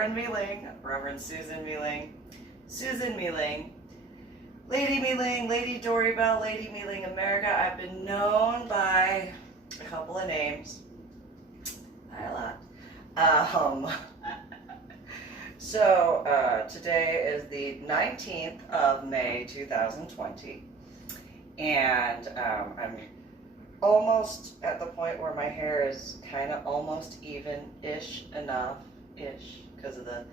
Reverend MeeLing, Reverend Susan MeeLing, Susan MeeLing, Lady MeeLing, Lady Dori, Belle, Lady MeeLing America. I've been known by a couple of names. Hi, a lot. Today is the 19th of May, 2020, and I'm almost at the point where my hair is kind of almost even-ish, enough-ish, because of the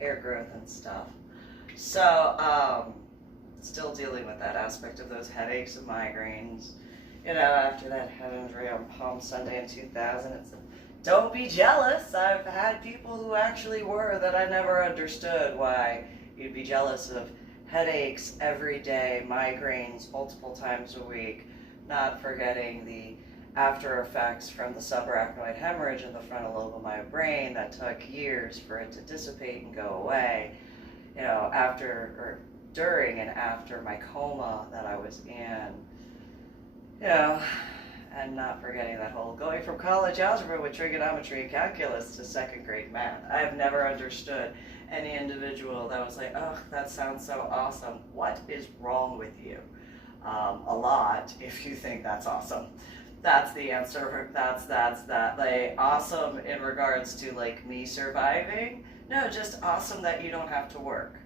hair growth and stuff. So, still dealing with that aspect of those headaches and migraines. You know, after that head injury on Palm Sunday in 2000, it's don't be jealous. I've had people who actually were that I never understood why you'd be jealous of headaches every day, migraines multiple times a week, not forgetting the after effects from the subarachnoid hemorrhage in the frontal lobe of my brain that took years for it to dissipate and go away, you know, during and after my coma that I was in, you know, and not forgetting that whole going from college algebra with trigonometry and calculus to second grade math. I've never understood any individual that was like, oh, that sounds so awesome. What is wrong with you? A lot, if you think that's awesome. That's the answer. That's that. Like, awesome in regards to like me surviving. No, just awesome that you don't have to work.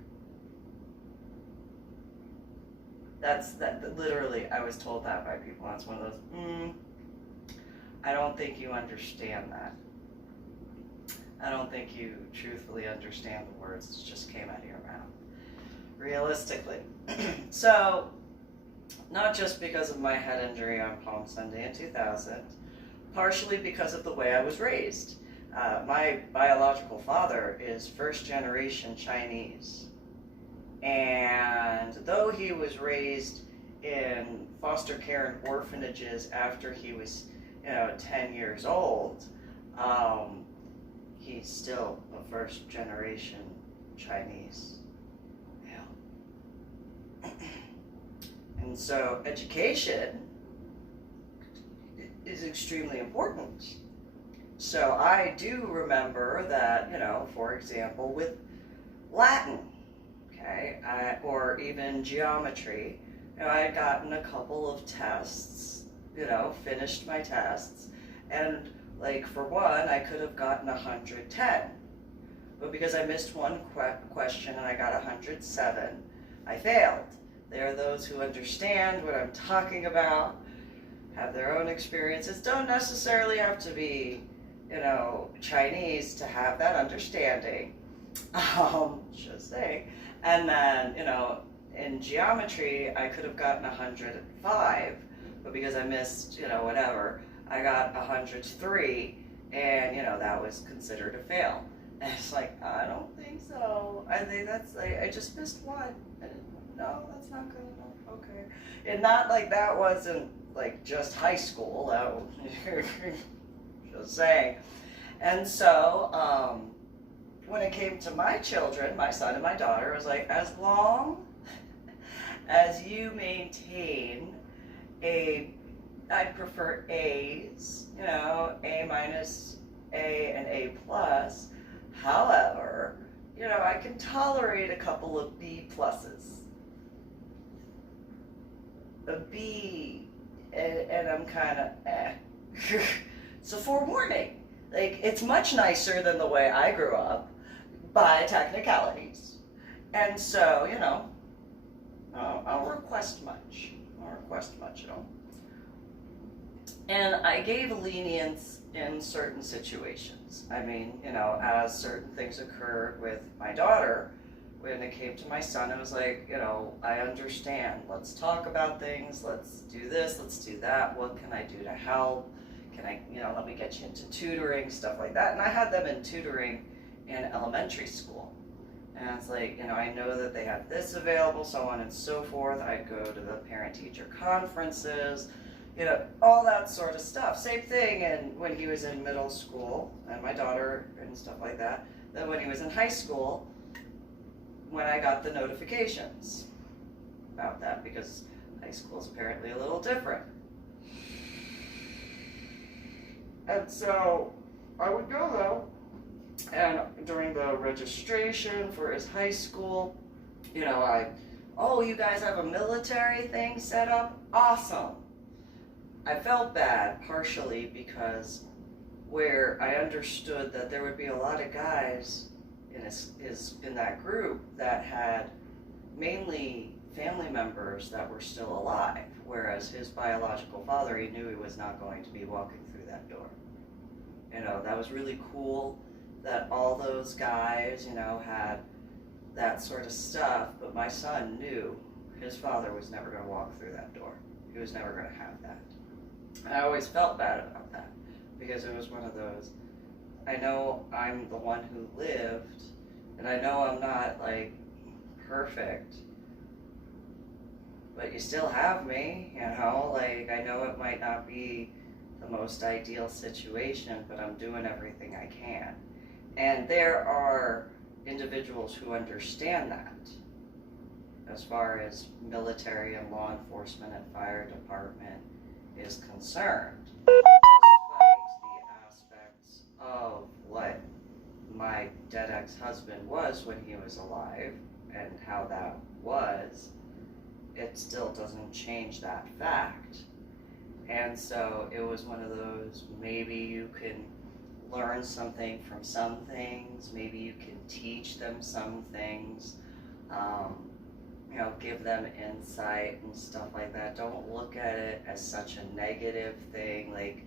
Literally, I was told that by people. That's one of those, I don't think you understand that. I don't think you truthfully understand the words that just came out of your mouth. Realistically. So, not just because of my head injury on Palm Sunday in 2000, partially because of the way I was raised. My biological father is first-generation Chinese. And though he was raised in foster care and orphanages after he was, 10 years old, he's still a first-generation Chinese male. And so education is extremely important. So I do remember that, for example, with Latin, or even geometry, I had gotten a couple of tests, finished my tests, and like for one, I could have gotten 110, but because I missed one question and I got 107, I failed. There are those who understand what I'm talking about, have their own experiences, don't necessarily have to be, Chinese to have that understanding, just saying. And then, in geometry, I could have gotten 105, but because I missed, whatever, I got 103, and, that was considered a fail. And it's like, I don't think so. I think that's like, I just missed one. No, that's not good enough. Okay. And not like that wasn't like just high school. That was just saying. And so, when it came to my children, my son and my daughter, it was like, as long as you maintain I'd prefer A's, A minus, A, and A plus. However, I can tolerate a couple of B pluses. A B, and I'm kind of So forewarning, like, it's much nicer than the way I grew up, by technicalities. And so, I'll request much. And I gave lenience in certain situations. I mean, as certain things occurred with my daughter, when it came to my son, it was like, I understand. Let's talk about things. Let's do this. Let's do that. What can I do to help? Can I, let me get you into tutoring, stuff like that. And I had them in tutoring in elementary school. And it's like, I know that they have this available, so on and so forth. I'd go to the parent-teacher conferences, all that sort of stuff. Same thing and when he was in middle school, and my daughter and stuff like that. Then when he was in high school, when I got the notifications about that, because high school is apparently a little different. And so I would go though, And during the registration for his high school, oh, you guys have a military thing set up? Awesome. I felt bad partially because where I understood that there would be a lot of guys in that group that had mainly family members that were still alive, whereas his biological father, he knew he was not going to be walking through that door. That was really cool that all those guys, had that sort of stuff, but my son knew his father was never going to walk through that door. He was never going to have that. And I always felt bad about that because it was one of those, I know I'm the one who lived, and I know I'm not like perfect, but you still have me, like I know it might not be the most ideal situation, but I'm doing everything I can. And there are individuals who understand that as far as military and law enforcement and fire department is concerned, despite the aspects of what my dead ex-husband was when he was alive and how that was, it still doesn't change that fact. And so it was one of those, maybe you can learn something from some things, maybe you can teach them some things, give them insight and stuff like that. Don't look at it as such a negative thing, like,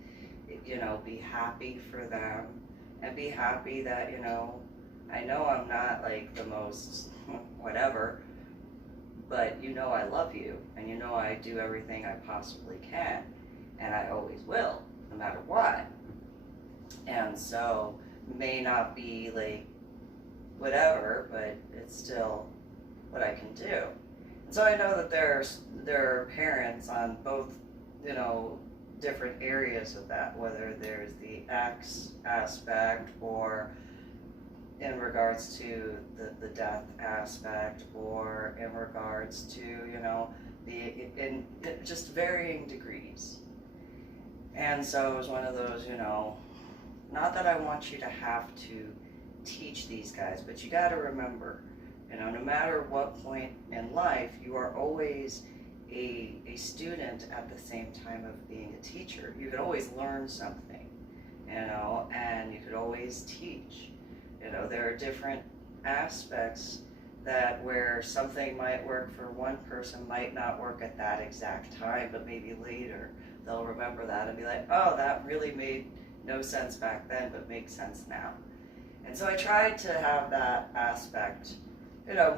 be happy for them and be happy that, I know I'm not like the most whatever, but I love you and I do everything I possibly can and I always will, no matter what. And so may not be like whatever, but it's still what I can do. And so I know that there are parents on both, different areas of that, whether there's the ex aspect or in regards to the death aspect or in regards to, in just varying degrees. And so it was one of those, not that I want you to have to teach these guys, but you got to remember, no matter what point in life, you are always a student at the same time of being a teacher. You could always learn something, and you could always teach. There are different aspects that where something might work for one person might not work at that exact time, but maybe later they'll remember that and be like, oh, that really made no sense back then, but makes sense now. And so I tried to have that aspect,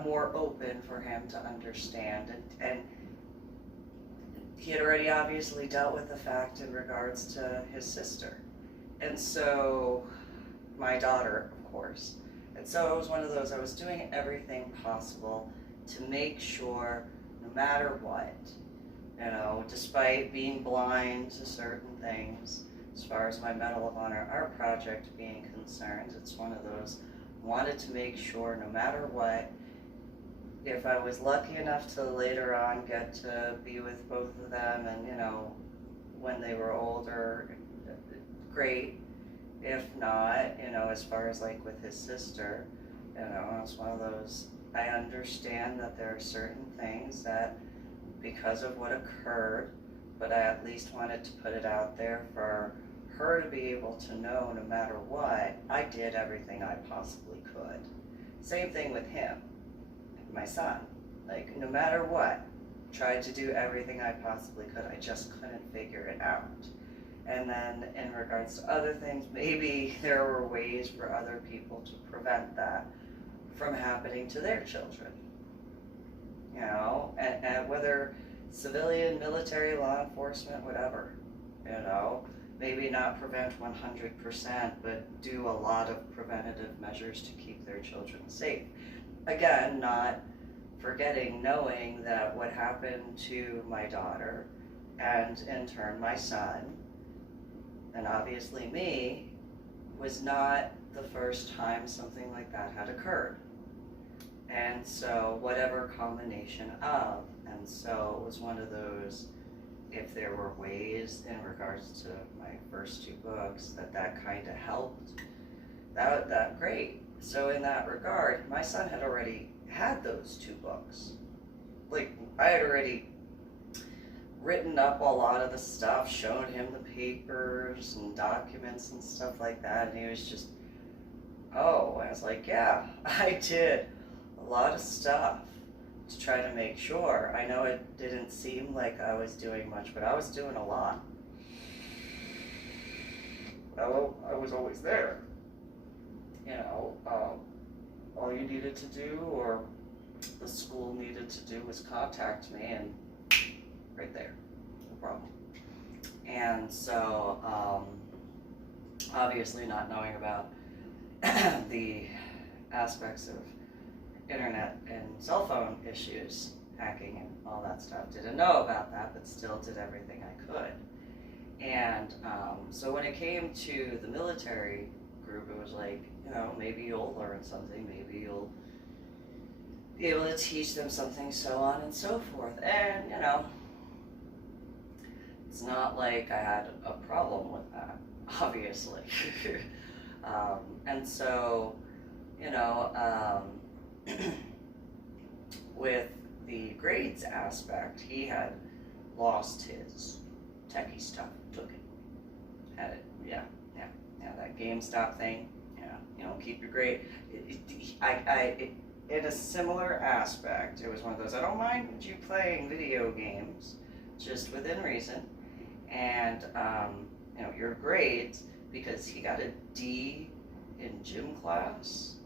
more open for him to understand. And he had already obviously dealt with the fact in regards to his sister. And so, my daughter, of course. And so it was one of those, I was doing everything possible to make sure, no matter what, despite being blind to certain things, as far as my Medal of Honor art project being concerned, it's one of those, wanted to make sure no matter what, if I was lucky enough to later on get to be with both of them and, when they were older, great. If not, as far as like with his sister, it's one of those, I understand that there are certain things that because of what occurred, but I at least wanted to put it out there for her to be able to know no matter what, I did everything I possibly could. Same thing with him, my son. Like, no matter what, tried to do everything I possibly could. I just couldn't figure it out. And then in regards to other things, maybe there were ways for other people to prevent that from happening to their children. And whether civilian, military, law enforcement, whatever, maybe not prevent 100%, but do a lot of preventative measures to keep their children safe. Again, not forgetting, knowing that what happened to my daughter, and in turn my son, and obviously me, was not the first time something like that had occurred. And so whatever combination of, and so it was one of those, if there were ways in regards to my first two books that kind of helped, that great. So in that regard, my son had already had those 2 books. Like, I had already written up a lot of the stuff, showed him the papers and documents and stuff like that, and he was just, oh, I was like, yeah, I did a lot of stuff to try to make sure. I know it didn't seem like I was doing much, but I was doing a lot. I was always there. You know, all you needed to do, or the school needed to do, was contact me, and right there, no problem. And so, obviously not knowing about the aspects of internet and cell phone issues, hacking and all that stuff, didn't know about that, but still did everything I could. And so when it came to the military group, it was like, you know, maybe you'll learn something, maybe you'll be able to teach them something, so on and so forth. And, you know, it's not like I had a problem with that, obviously. And so, you know, with the grades aspect, he had lost his techie stuff, took it, had it, yeah, that GameStop thing, you know, keep your grade. In a similar aspect, it was one of those, I don't mind you playing video games, just within reason, and, you know, your grades, because he got a D in gym class,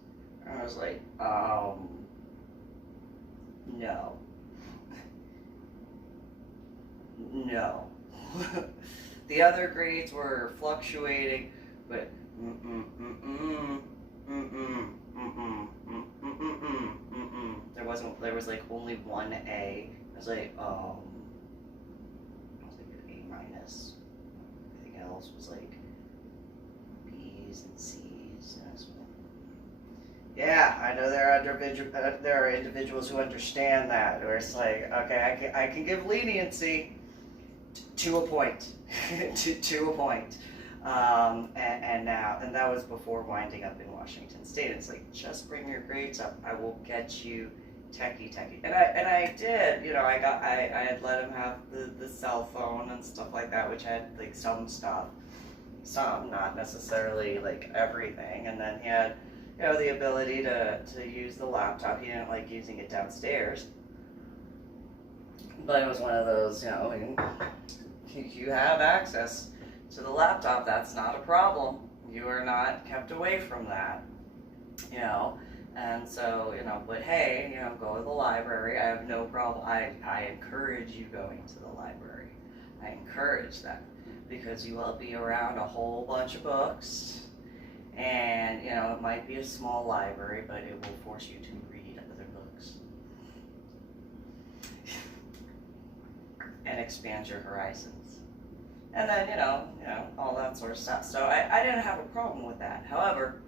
and I was like, no. No. The other grades were fluctuating, but there was like only 1 A. I was like, an A minus. Everything else was like B's and C's. And I was like, yeah, I know there are individuals who understand that, where it's like, okay, I can give leniency to a point, to a point. And that was before winding up in Washington State. It's like, just bring your grades up. I will get you techie. And I did, you know, I had let him have the cell phone and stuff like that, which had like some stuff, not necessarily like everything. And then he had, you know, the ability to use the laptop. He didn't like using it downstairs. But it was one of those, you know, you have access to the laptop, that's not a problem. You are not kept away from that, you know. And so, you know, but hey, you know, go to the library. I have no problem. I encourage you going to the library. I encourage that, because you will be around a whole bunch of books, and, you know, it might be a small library, but it will force you to read other books and expand your horizons. And then, you know, all that sort of stuff. So I didn't have a problem with that. However,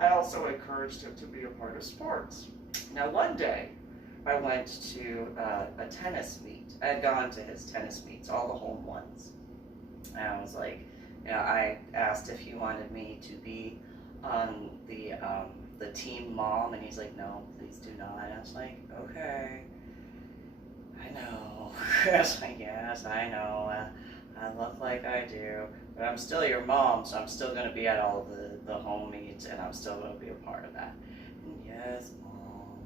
I also encouraged him to be a part of sports. Now, one day, I went to a tennis meet. I had gone to his tennis meets, all the home ones. And I was like, you know, I asked if he wanted me to be on the team mom, and he's like, no, please do not. And I was like, okay. I know. I was like, yes, I know. I look like I do. But I'm still your mom, so I'm still going to be at all the home meets, and I'm still going to be a part of that. And yes, Mom.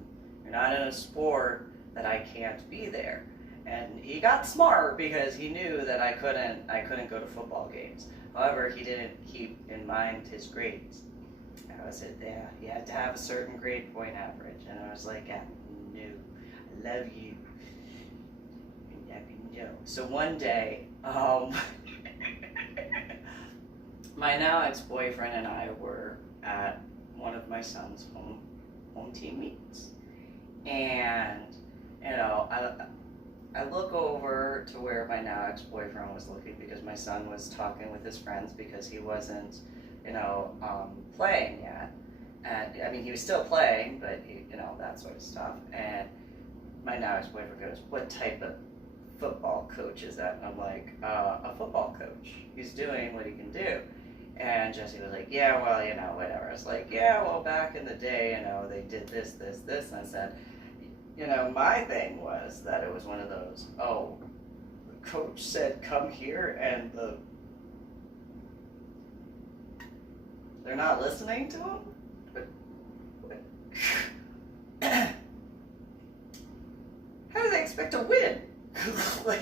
You're not in a sport that I can't be there. And he got smart, because he knew that I couldn't go to football games. However, he didn't keep in mind his grades. I said, yeah, he had to have a certain grade point average. And I was like, yeah, no, I love you. So one day, my now ex-boyfriend and I were at one of my son's home team meets, and, you know, I look over to where my now ex-boyfriend was looking, because my son was talking with his friends, because he wasn't, you know, playing yet. And I mean, he was still playing, but you know, that sort of stuff. And my now ex-boyfriend goes, "What type of football coach is that?" And I'm like, a football coach. He's doing what he can do. And Jesse was like, yeah, well, whatever. It's like, yeah, well, back in the day, they did this, this, this. And I said, my thing was that it was one of those, oh, the coach said, come here, and they're not listening to him? How do they expect to win? Like,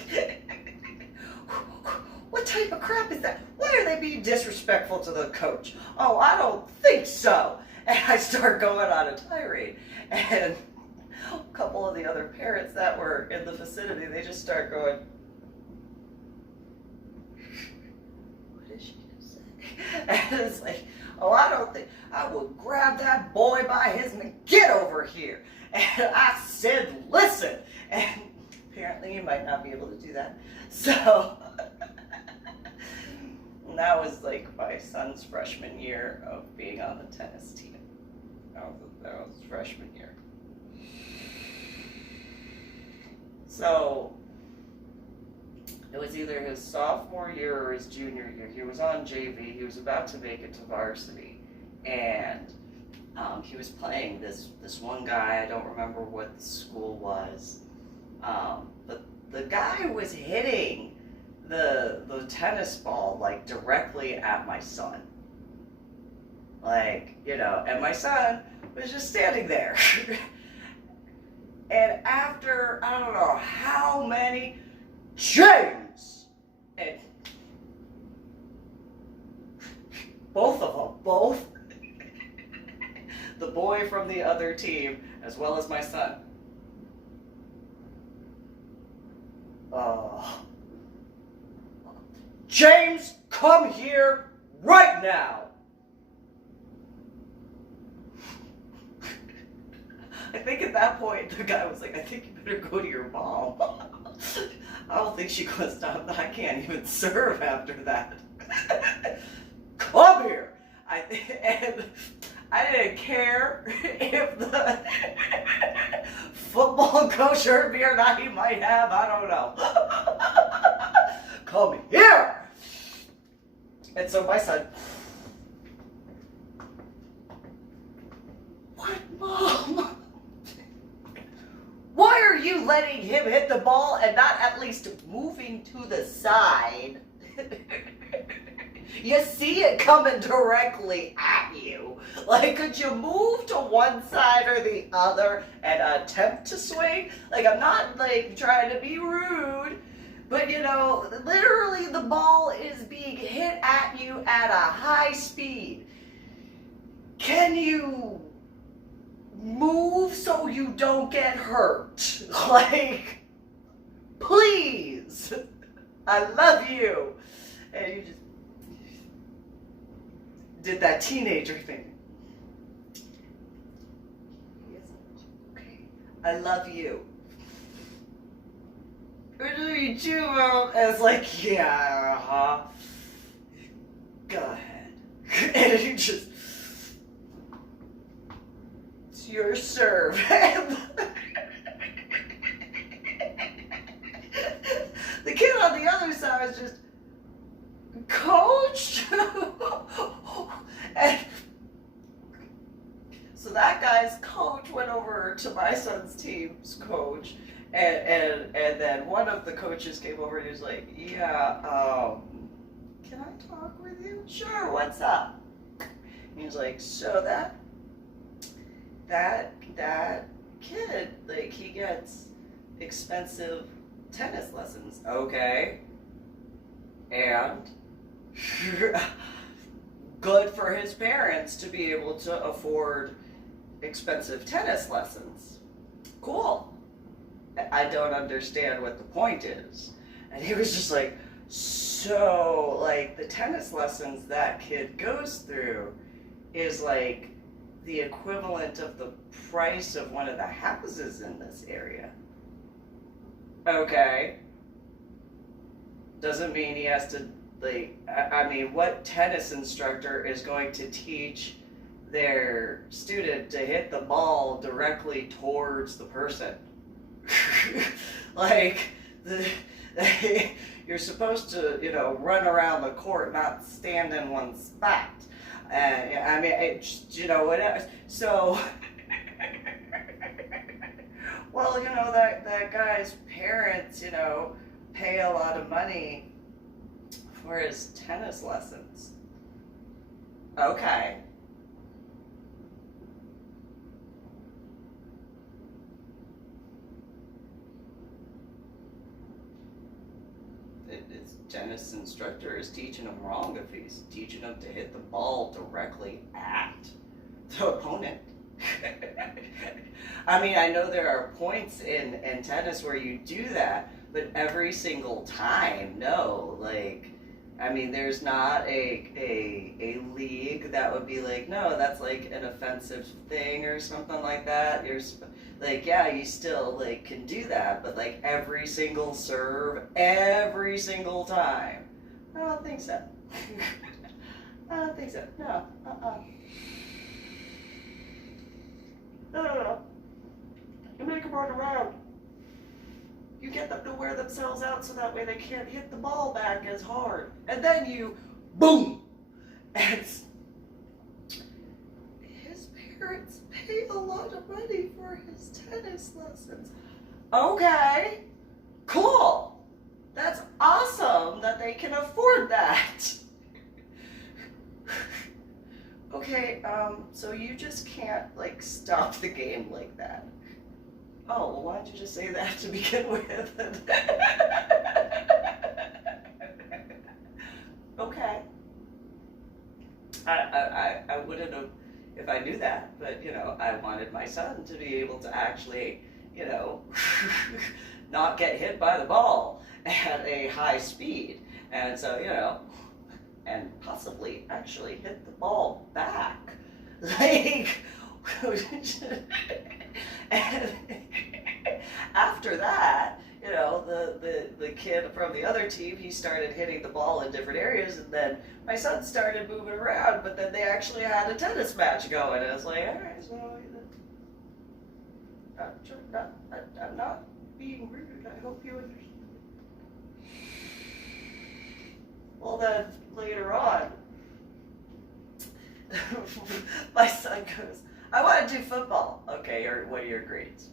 what type of crap is that? Why are they being disrespectful to the coach? Oh, I don't think so. And I start going on a tirade. And a couple of the other parents that were in the vicinity, they just start going, what is she going to say? And it's like, oh, I don't think, I will grab that boy by his neck, get over here. And I said, listen. And apparently you might not be able to do that. So that was like my son's freshman year of being on the tennis team. That was freshman year. So it was either his sophomore year or his junior year. He was on JV. He was about to make it to varsity. And he was playing this one guy. I don't remember what the school was. But the guy was hitting the tennis ball like directly at my son. Like, and my son was just standing there. And after, I don't know how many, James! And both of them, both, the boy from the other team, as well as my son. James, come here right now! I think at that point, the guy was like, I think you better go to your mom. I don't think she goes down. I can't even serve after that. Come here! And I didn't care if the football coach heard me or not. He might have. I don't know. Come here! And so my son, what, Mom? Why are you letting him hit the ball and not at least moving to the side? You see it coming directly at you. Like, could you move to one side or the other and attempt to swing? Like, I'm not, like, trying to be rude, but, literally the ball is being hit at you at a high speed. Can you move so you don't get hurt? Like, please. I love you. And you just did that teenager thing. Okay. I love you. I love you too, Mom. And it's like, yeah, go ahead. And you just, it's your serve. The kid on the other side was just, Coach? And so that guy's coach went over to my son's team's coach, and then one of the coaches came over and he was like, yeah, can I talk with you? Sure, what's up? And he was like, so that kid, like, he gets expensive tennis lessons. Okay. And good for his parents to be able to afford expensive tennis lessons. Cool. I don't understand what the point is. And he was just like, so, like, the tennis lessons that kid goes through is like the equivalent of the price of one of the houses in this area. Okay. Doesn't mean he has to, like, I mean, what tennis instructor is going to teach their student to hit the ball directly towards the person? Like, You're supposed to, run around the court, not stand in one spot. I mean, what? So, well, that guy's parents, pay a lot of money for his tennis lessons. Okay. His tennis instructor is teaching him wrong if he's teaching him to hit the ball directly at the opponent. I mean, I know there are points in tennis where you do that, but every single time, no. Like, I mean, there's not a league that would be like, no, that's like an offensive thing or something like that. You're like, yeah, you still like can do that, but like every single serve, every single time. I don't think so. I don't think so. No. No. You make them run around. You get them to wear themselves out so that way they can't hit the ball back as hard. And then you, boom! And his parents pay a lot of money for his tennis lessons. Okay, cool. That's awesome that they can afford that. Okay, so you just can't, like, stop the game like that. Oh, well, why don't you just say that to begin with? Okay. I wouldn't have, if I knew that, but, I wanted my son to be able to actually, not get hit by the ball at a high speed. And so, and possibly actually hit the ball back. Like, and after that, the kid from the other team, he started hitting the ball in different areas, and then my son started moving around, but then they actually had a tennis match going, and I was like, all right, so I'm not being rude, I hope you understand. Well, then later on, my son goes, I want to do football. Okay, what are your grades?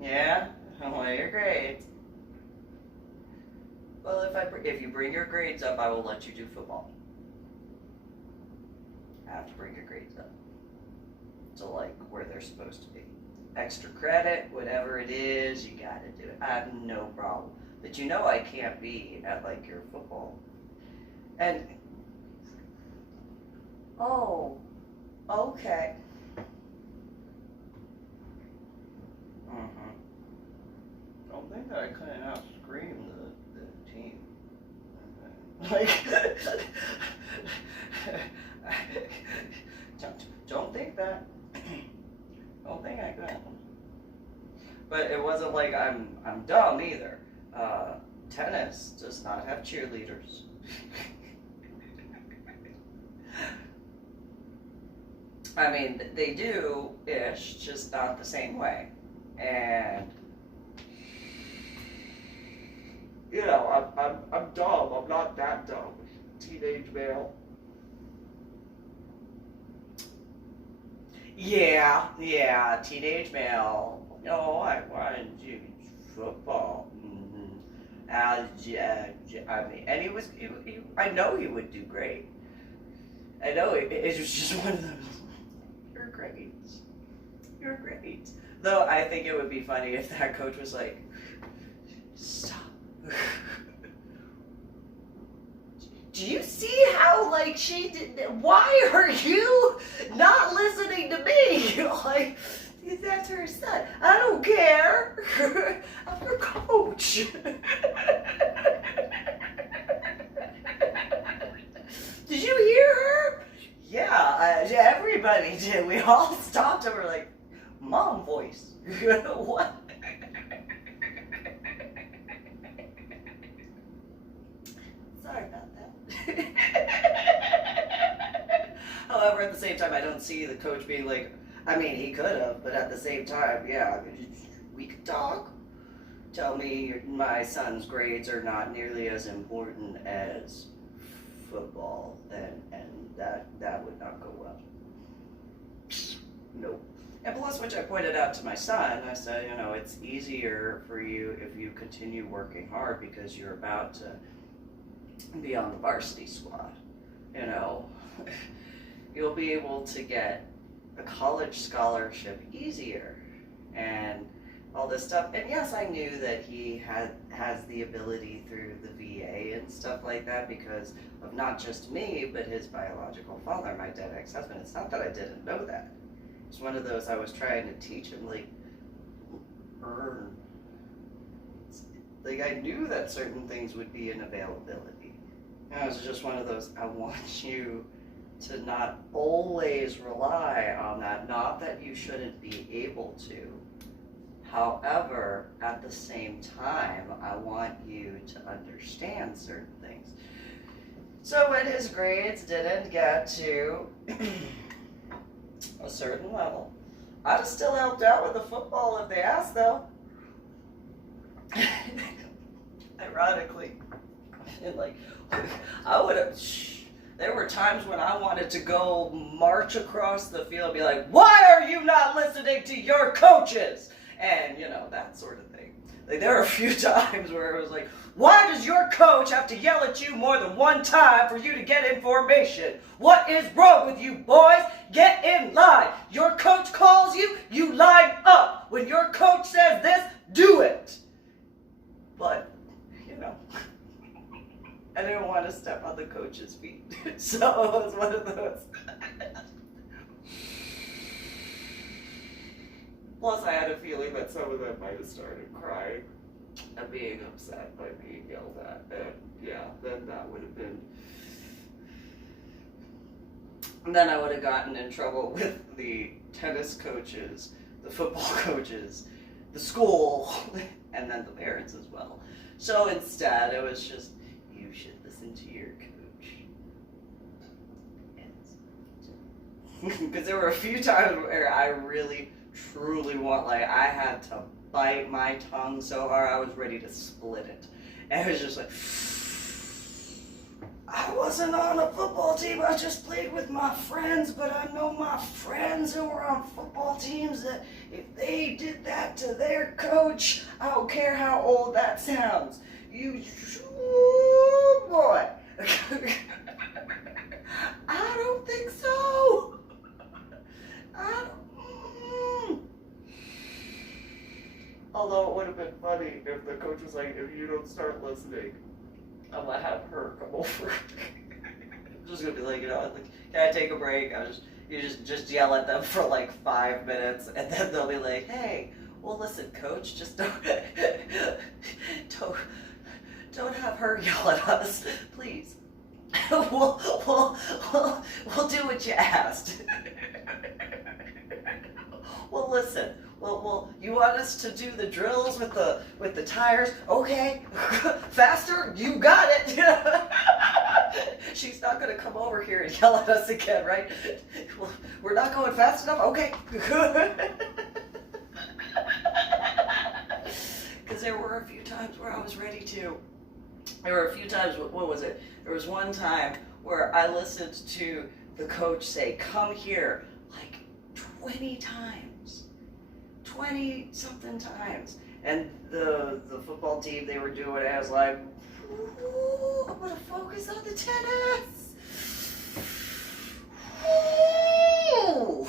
Yeah, what are your grades? Well, if you bring your grades up, I will let you do football. I have to bring your grades up. So, like, where they're supposed to be. Extra credit, whatever it is, you gotta do it. I have no problem. But I can't be at, like, your football. And, oh, okay. Don't think that I couldn't out-scream the team. Like, don't think that. Don't think I could. But it wasn't like I'm dumb either. Tennis does not have cheerleaders. I mean, they do-ish, just not the same way. And, I'm dumb. I'm not that dumb. Teenage male. Yeah, teenage male. No, I want to do football. I mean, and he I know he would do great. I know it was just one of those. You're great. Though I think it would be funny if that coach was like, stop. Do you see how, like, she did? Why are you not listening to me? Like, that's her son. I don't care. I'm her coach. Did you hear her? Yeah, everybody did. We all stopped and were like, mom voice. What? Sorry about that. However, at the same time, I don't see the coach being like, I mean, he could have, but at the same time, yeah, we could talk. tell me my son's grades are not nearly as important as football, and that would not go well. Nope. And plus, which I pointed out to my son, I said, you know, it's easier for you if you continue working hard because you're about to be on the varsity squad. You know, you'll be able to get a college scholarship easier and all this stuff. And yes, I knew that he has the ability through the VA and stuff like that because of not just me, but his biological father, my dead ex-husband. It's not that I didn't know that. It's one of those I was trying to teach him, like, earn. Like, I knew that certain things would be an availability. And it was just one of those, I want you to not always rely on that. Not that you shouldn't be able to. However, at the same time, I want you to understand certain things. So when his grades didn't get to a certain level, I'd have still helped out with the football if they asked, though. Ironically, and like, I would have. There were times when I wanted to go march across the field and be like, "Why are you not listening to your coaches?" And you know, that sort of thing. Like, there were a few times where it was like, "Why does your coach have to yell at you more than one time for you to get information? What is wrong with you, boys? Get in line. Your coach calls you, you line up. When your coach says this, do it." But, you know, I didn't want to step on the coach's feet. So it was one of those. Plus, I had a feeling that some of them might have started crying and being upset by being yelled at. And yeah, then that would have been. And then I would have gotten in trouble with the tennis coaches, the football coaches, the school, and then the parents as well. So instead, it was just, you should listen to your coach. Because there were a few times where I really, truly I had to bite my tongue so hard I was ready to split it. And it was just like, I wasn't on a football team, I just played with my friends, but I know my friends who were on football teams that if they did that to their coach, I don't care how old that sounds. You, oh boy. I don't think so. Although it would have been funny if the coach was like, if you don't start listening, I'm gonna have her come over. I'm just gonna be like, you know, like, can I take a break? You just yell at them for like 5 minutes, and then they'll be like, hey, well, listen, coach, just don't have her yell at us, please. we'll do what you asked. Well, listen. Well, you want us to do the drills with the tires? Okay, faster. You got it. She's not gonna come over here and yell at us again, right? Well, we're not going fast enough. Okay. Because there were a few times where I was ready to. There were a few times. What was it? There was one time where I listened to the coach say, "Come here," like 20 times. 20-something times. And the football team, they were doing it. I was like, ooh, I'm going to focus on the tennis. Ooh,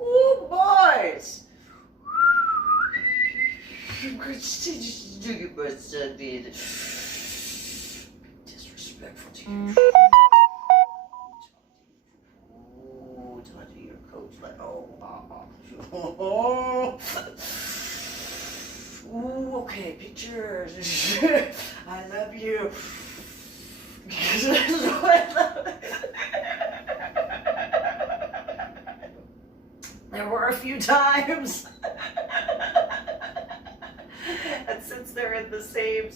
ooh, boys. Disrespectful to you. Talk to your coach like, ooh, okay, pictures. I love you. There were a few times. And since they're in the same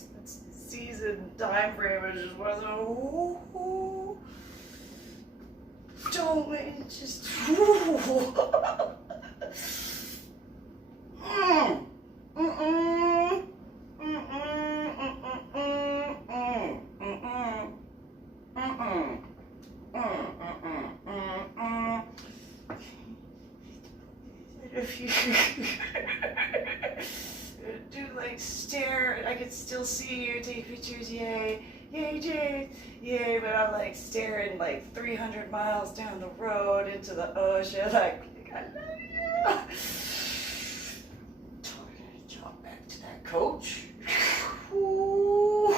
season time frame, it was just one of those, ooh, don't just, ooh. if you do like stare, I could still see you, take pictures, yay, yay, Jade, yay, but I'm like staring like 300 miles down the road into the ocean, like, I love you. Time to jump back to that coach. Ooh.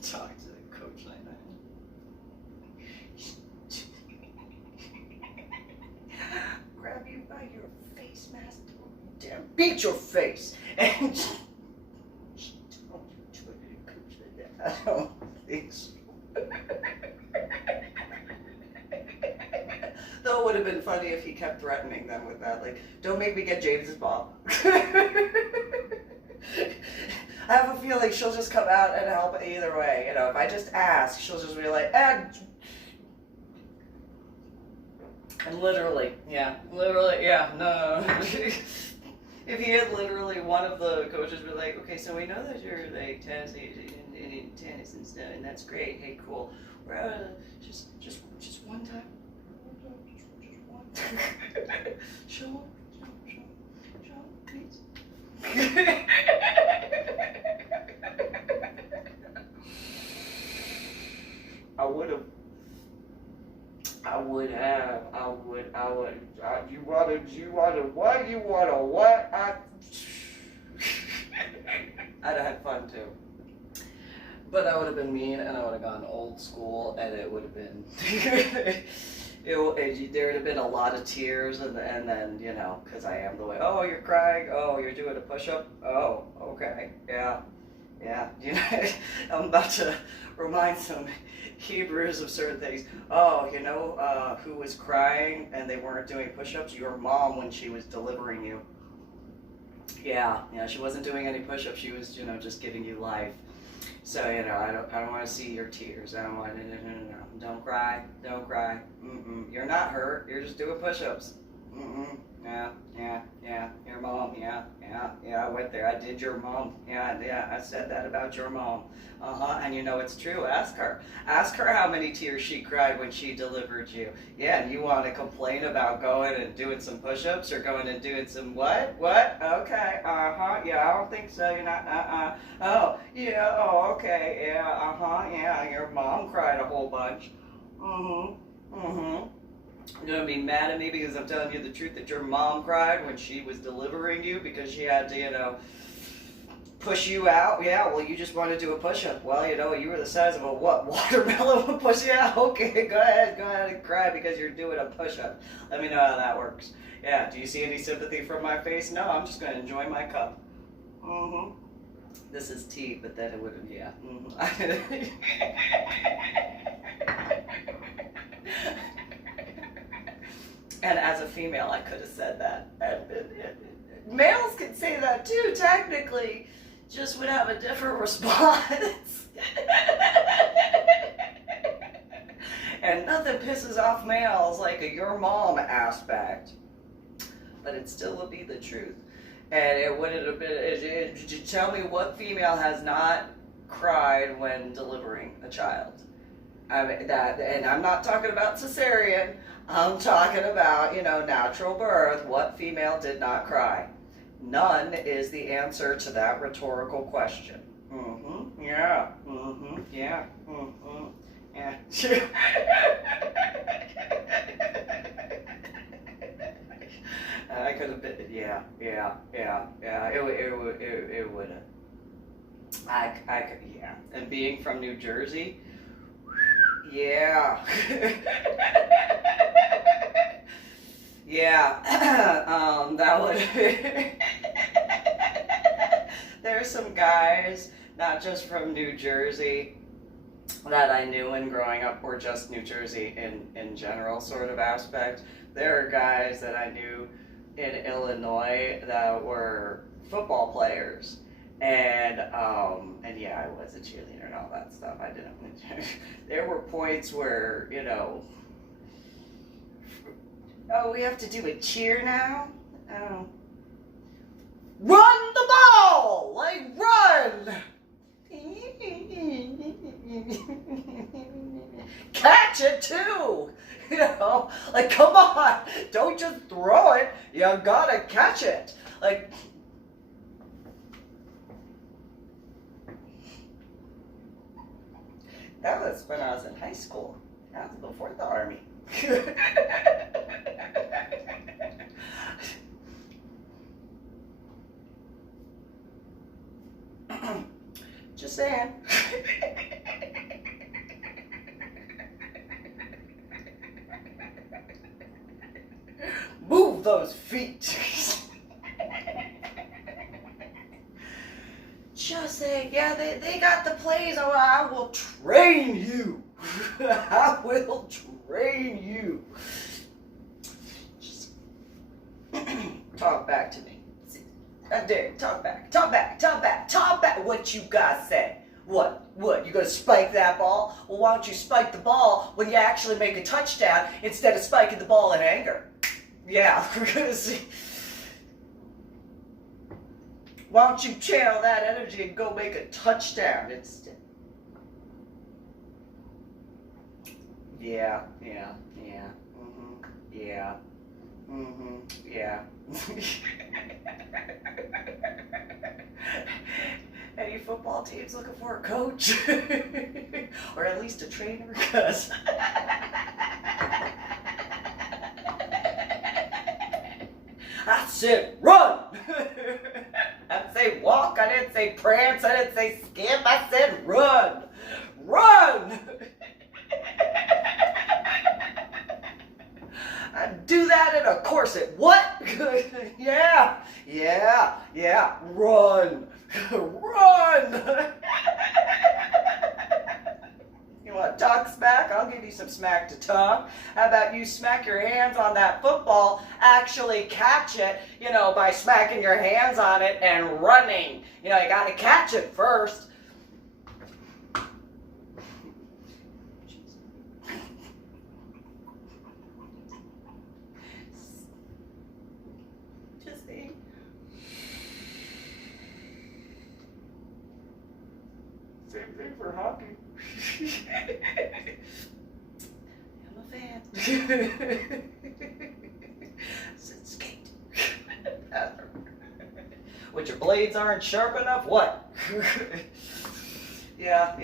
Talk to the coach like that. Grab you by your face mask, damn, beat your face, and don't do it, coach like that. I don't think so. Though it would have been funny if he kept threatening them with that, like, don't make me get James's mom. I have a feeling she'll just come out and help either way. You know, if I just ask, she'll just be like, and literally, yeah, no. If he had literally one of the coaches be like, okay, so we know that you're like tennis and stuff, and that's great. Hey, cool. We're just one time. Just one. Show, please. I would have. You want what? I'd have had fun too. But I would have been mean, and I would have gone old school, and it would have been, there would have been a lot of tears, and then, you know, because I am the way, oh, you're crying, oh, you're doing a push-up, oh, okay, yeah, you know, I'm about to remind some Hebrews of certain things. Oh, you know, who was crying and they weren't doing push-ups? Your mom when she was delivering you. Yeah, she wasn't doing any push-ups. She was, you know, just giving you life. So, you know, I don't want to see your tears. I don't want to, no. Don't cry. You're not hurt. You're just doing push-ups. Yeah. Your mom. Yeah. I went there. I did your mom. Yeah. I said that about your mom. And you know it's true. Ask her. Ask her how many tears she cried when she delivered you. Yeah. And you want to complain about going and doing some push-ups or going and doing some what? Okay. Yeah. I don't think so. You're not. Oh. Yeah. Oh. Okay. Yeah. Yeah. Your mom cried a whole bunch. You're gonna be mad at me because I'm telling you the truth that your mom cried when she was delivering you because she had to, you know, push you out. Yeah, well, you just want to do a push-up. Well, you know, you were the size of a what? Watermelon push? Yeah, okay, go ahead and cry because you're doing a push-up. Let me know how that works. Yeah, do you see any sympathy from my face? No, I'm just gonna enjoy my cup. This is tea, but then it wouldn't, yeah. And as a female, I could have said that. Males can say that too, technically, just would have a different response. And nothing pisses off males like a your mom aspect. But it still would be the truth. And it wouldn't have been, tell me what female has not cried when delivering a child. I mean, and I'm not talking about cesarean. I'm talking about, you know, natural birth. What female did not cry? None is the answer to that rhetorical question. Yeah. Yeah. Yeah. I could have been, yeah. It would have. I could, yeah. And being from New Jersey, yeah. Yeah. That would. There's some guys, not just from New Jersey, that I knew in growing up, or just New Jersey in general sort of aspect. There are guys that I knew in Illinois that were football players. And yeah, I was a cheerleader and all that stuff. I didn't. There were points where, you know, oh, we have to do a cheer now? Oh. Run the ball! Like, run! catch it too. You know, like, come on, don't just throw it. You gotta catch it. Like, that was when I was in high school. That was before the Army. Just saying. Move those feet. Just saying, yeah, they got the plays. Oh, I will train you. I will train you. Just talk back to me. I dare you. Talk back. Talk back. Talk back. Talk back. What you guys say? What? You gonna spike that ball? Well, why don't you spike the ball when you actually make a touchdown instead of spiking the ball in anger? Yeah, we're gonna see. Why don't you channel that energy and go make a touchdown instead? Yeah. Yeah. Yeah. Any football teams looking for a coach? Or at least a trainer? Because I said run! I didn't say walk, I didn't say prance, I didn't say skip, I said run! Run! I do that in a corset. What? Yeah. Run. Run. You want to talk smack? I'll give you some smack to talk. How about you smack your hands on that football, actually catch it, by smacking your hands on it and running. You got to catch it first. Same thing for hockey. I'm a fan. Skate. What, your blades aren't sharp enough? What? Yeah.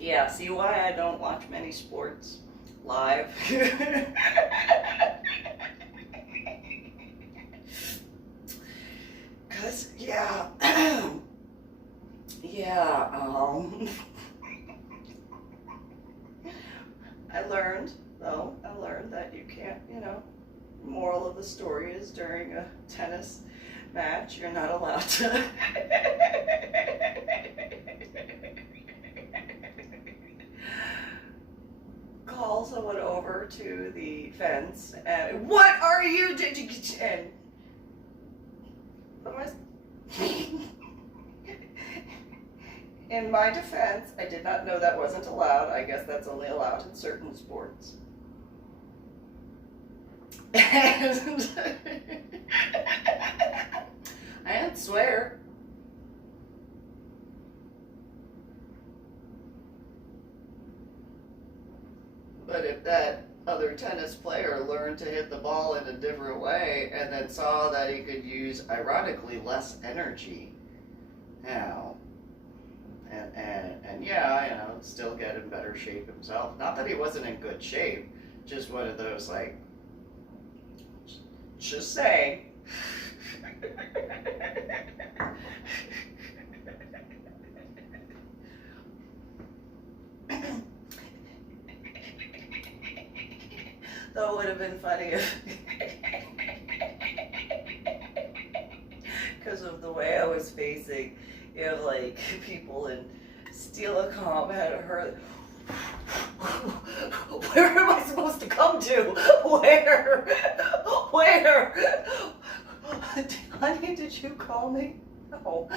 Yeah, see why I don't watch many sports live? Because, I learned that you can't, moral of the story is during a tennis match, you're not allowed to call someone over to the fence and, what are you doing? And in my defense, I did not know that wasn't allowed. I guess that's only allowed in certain sports. And I didn't swear. But if that other tennis player learned to hit the ball in a different way and then saw that he could use, ironically, less energy now, and still get in better shape himself. Not that he wasn't in good shape, just one of those, like, just saying. Though it would have been funny if, because of the way I was facing, like, people in Steelecom had heard, where am I supposed to come to? Where? Honey, did you call me? No.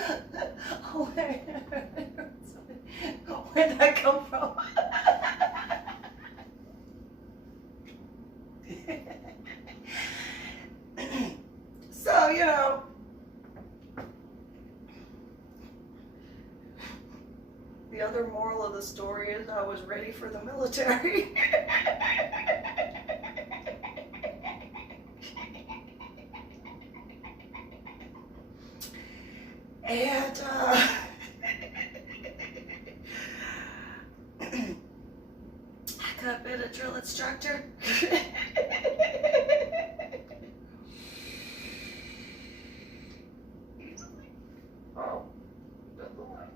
Where'd that come from? So, The other moral of the story is I was ready for the military. And I could have been a drill instructor. Oh, nonetheless.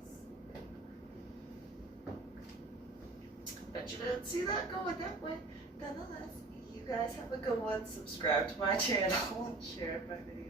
Bet you didn't see that going that way. Nonetheless, you guys have a good one. Subscribe to my channel and share my videos.